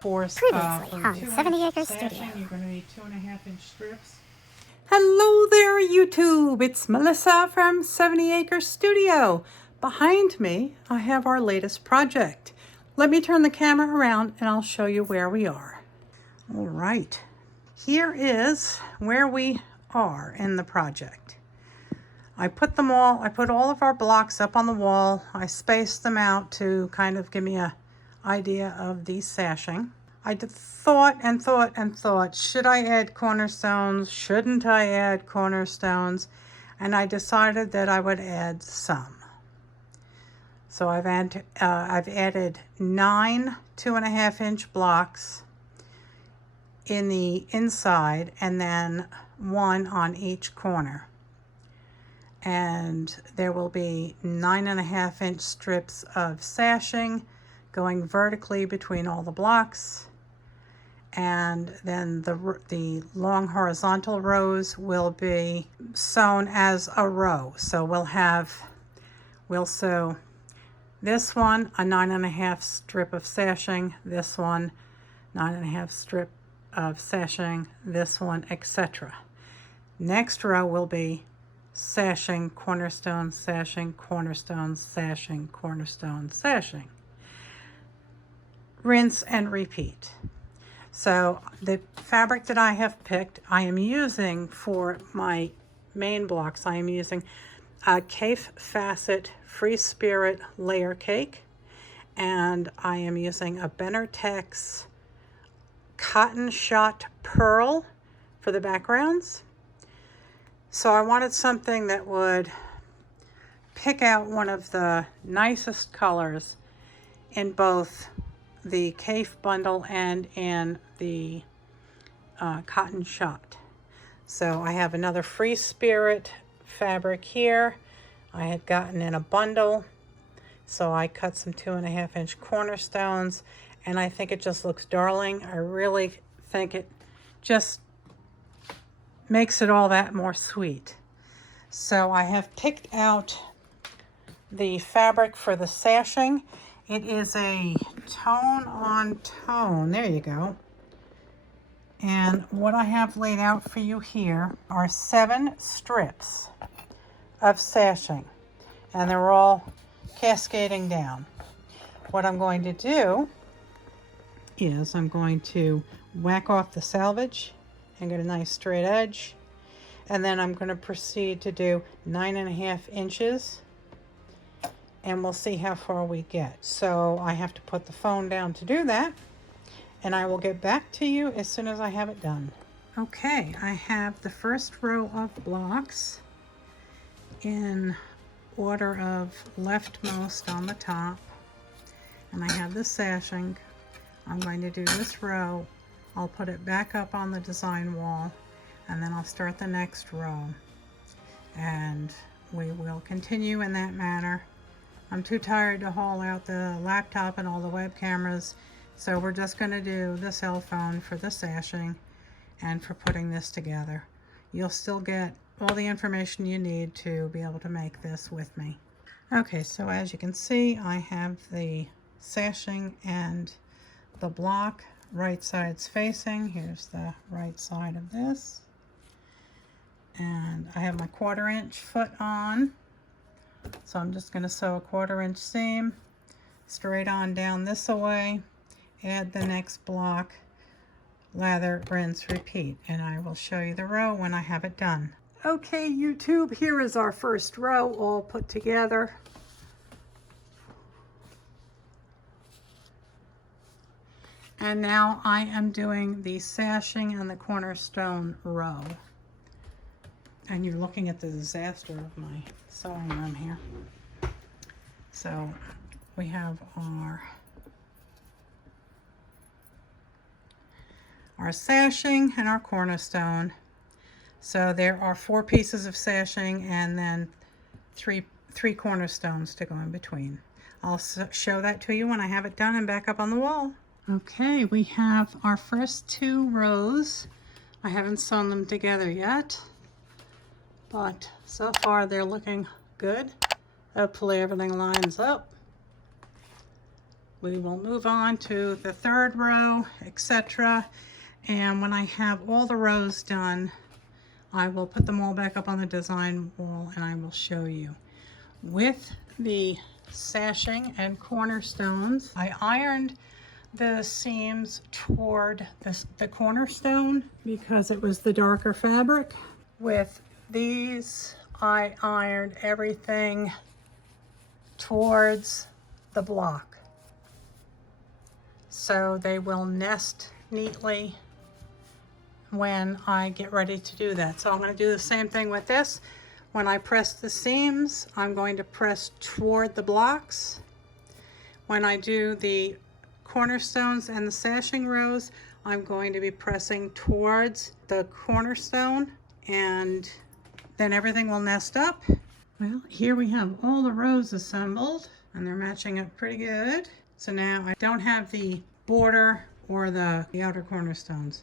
Previously on 70 Acre Studio. You're going to need 2.5-inch strips. Hello there, YouTube. It's Melissa from 70 Acre Studio. Behind me, I have our latest project. Let me turn the camera around and I'll show you where we are. All right. Here is where we are in the project. I put all of our blocks up on the wall. I spaced them out to kind of give me an idea of the sashing. I thought and thought and thought, should I add cornerstones? Shouldn't I add cornerstones? And I decided that I would add some. So I've added 9 2.5-inch blocks in the inside and then 1 on each corner. And there will be 9.5-inch strips of sashing going vertically between all the blocks. And then the long horizontal rows will be sewn as a row. So we'll sew this one, a 9.5 strip of sashing, this one, 9.5 strip of sashing, this one, etc. Next row will be sashing, cornerstone, sashing, cornerstone, sashing, cornerstone, sashing. Rinse and repeat. So the fabric that I have picked, I am using for my main blocks, I am using a Kaffe Fassett Free Spirit layer cake, and I am using a Benartex cotton shot pearl for the backgrounds. So I wanted something that would pick out one of the nicest colors in both the Kaffe bundle and in the cotton shot. So I have another Free Spirit fabric here. I had gotten in a bundle, so I cut some 2.5-inch cornerstones, and I think it just looks darling. I really think it just makes it all that more sweet. So I have picked out the fabric for the sashing. It is a tone on tone. There you go. And what I have laid out for you here are 7 strips of sashing, and they're all cascading down. What I'm going to do is I'm going to whack off the selvage and get a nice straight edge, and then I'm going to proceed to do 9.5 inches, and we'll see how far we get. So I have to put the phone down to do that, and I will get back to you as soon as I have it done. Okay, I have the first row of blocks in order of leftmost on the top, and I have the sashing. I'm going to do this row. I'll put it back up on the design wall, and then I'll start the next row, and we will continue in that manner. I'm too tired to haul out the laptop and all the web cameras, so we're just going to do the cell phone for the sashing and for putting this together. You'll still get all the information you need to be able to make this with me. Okay, so as you can see, I have the sashing and the block right sides facing. Here's the right side of this, and I have my 1/4-inch foot on, so I'm just going to sew a 1/4-inch seam straight on down this way, add the next block, lather, rinse, repeat, and I will show you the row when I have it done. Okay, YouTube, here is our first row all put together. And now I am doing the sashing and the cornerstone row. And you're looking at the disaster of my sewing room here. So we have our sashing and our cornerstone. So there are 4 pieces of sashing and then three cornerstones to go in between. I'll show that to you when I have it done and back up on the wall. Okay, we have our first 2 rows. I haven't sewn them together yet, but so far they're looking good. Hopefully everything lines up. We will move on to the third row, etc. And when I have all the rows done, I will put them all back up on the design wall and I will show you. With the sashing and cornerstones, I ironed the seams toward the cornerstone because it was the darker fabric. With these, I ironed everything towards the block, so they will nest neatly when I get ready to do that. So I'm going to do the same thing with this. When I press the seams, I'm going to press toward the blocks. When I do the cornerstones and the sashing rows, I'm going to be pressing towards the cornerstone, and then everything will nest up. Well, here we have all the rows assembled and they're matching up pretty good. So now I don't have the border or the outer cornerstones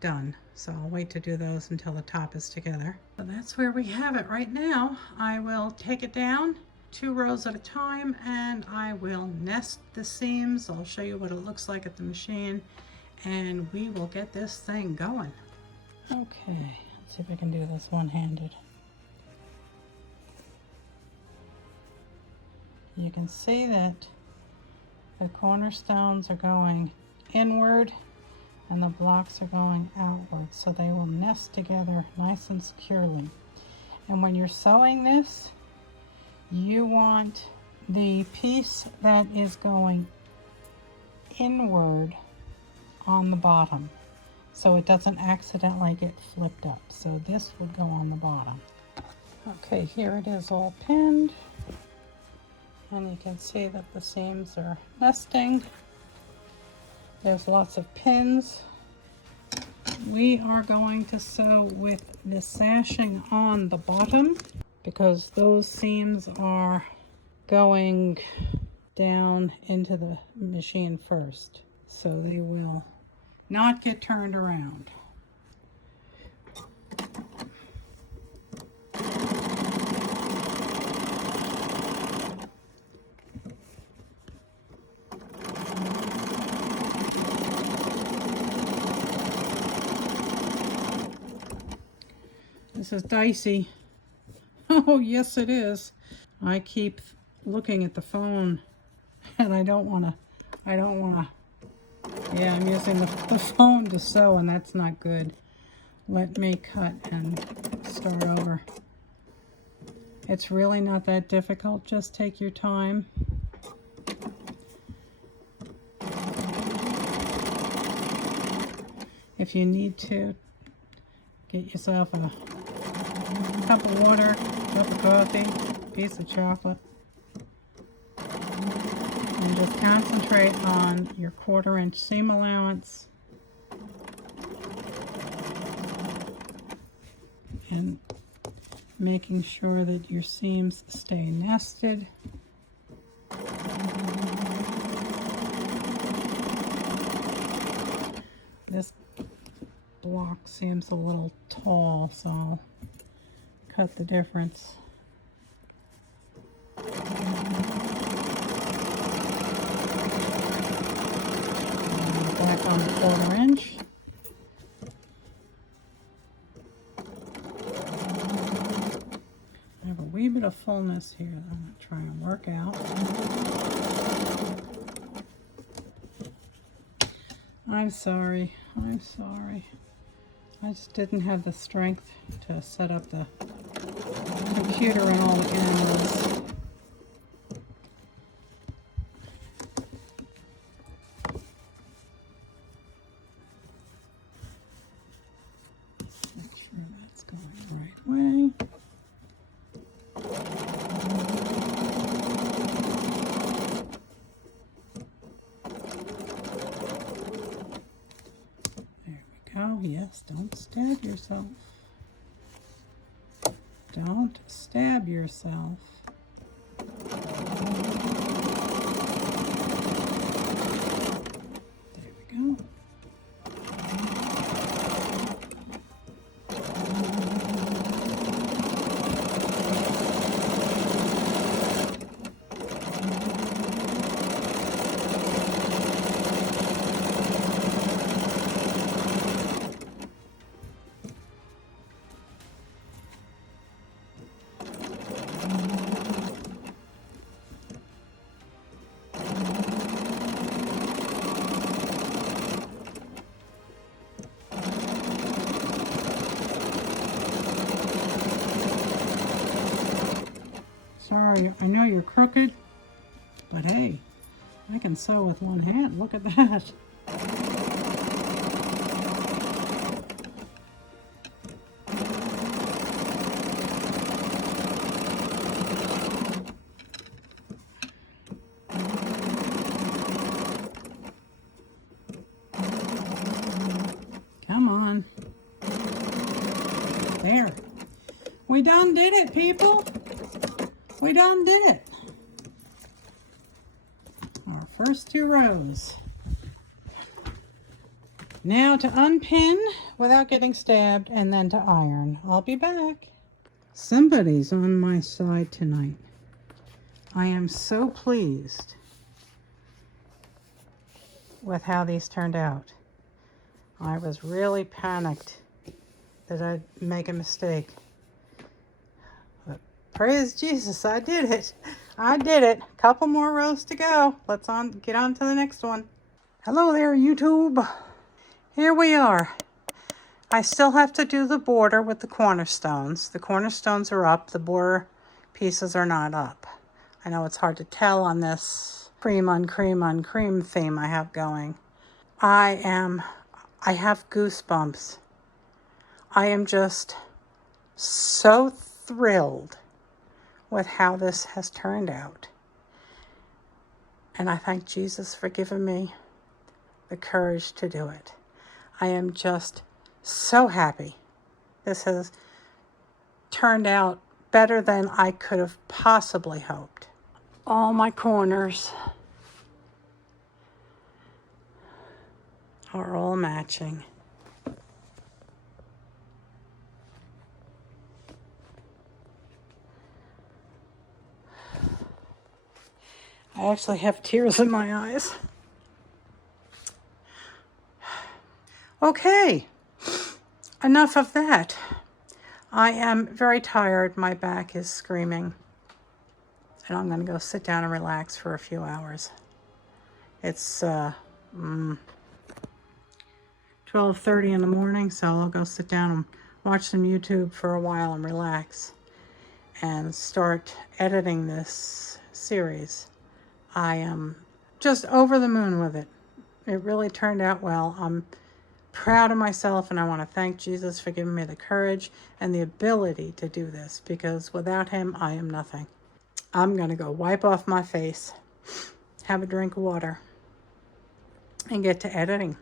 done, so I'll wait to do those until the top is together. So that's where we have it right now. I will take it down 2 rows at a time and I will nest the seams. I'll show you what it looks like at the machine and we will get this thing going. Okay, let's see if I can do this one-handed. You can see that the cornerstones are going inward and the blocks are going outward, so they will nest together nice and securely. And when you're sewing this, you want the piece that is going inward on the bottom so it doesn't accidentally get flipped up. So this would go on the bottom. Okay, here it is all pinned. And you can see that the seams are nesting. There's lots of pins. We are going to sew with the sashing on the bottom because those seams are going down into the machine first. So they will not get turned around. This is dicey. Oh, yes it is. I keep looking at the phone and I don't want to, yeah, I'm using the phone to sew and that's not good. Let me cut and start over. It's really not that difficult, just take your time. If you need to, get yourself a cup of water, cup of coffee, piece of chocolate, and just concentrate on your 1/4 inch seam allowance and making sure that your seams stay nested. This block seems a little tall, so I'll cut the difference. And back on the 1/4 inch. I have a wee bit of fullness here that I'm going to try and work out. I'm sorry. I just didn't have the strength to set up the computer and all the cameras. Make sure that's going the right way. Yes, don't stab yourself. Don't stab yourself. There we go. sorry, I know you're crooked, but hey, I can sew with one hand. Look at that. Come on. There. We done did it, people. We done did it. Our first 2 rows. Now to unpin without getting stabbed and then to iron. I'll be back. Somebody's on my side tonight. I am so pleased with how these turned out. I was really panicked that I'd make a mistake. But praise Jesus, I did it. I did it. Couple more rows to go. Let's get on to the next one. Hello there, YouTube. Here we are. I still have to do the border with the cornerstones. The cornerstones are up. The border pieces are not up. I know it's hard to tell on this cream on cream on cream theme I have going. I have goosebumps. I am just so thrilled with how this has turned out. And I thank Jesus for giving me the courage to do it. I am just so happy. This has turned out better than I could have possibly hoped. All my corners are all matching. I actually have tears in my eyes. Okay, enough of that. I am very tired. My back is screaming. And I'm going to go sit down and relax for a few hours. It's 12:30 in the morning, so I'll go sit down and watch some YouTube for a while and relax and start editing this series. I am just over the moon with it. It really turned out well. I'm proud of myself, and I want to thank Jesus for giving me the courage and the ability to do this, because without him, I am nothing. I'm going to go wipe off my face, have a drink of water, and get to editing.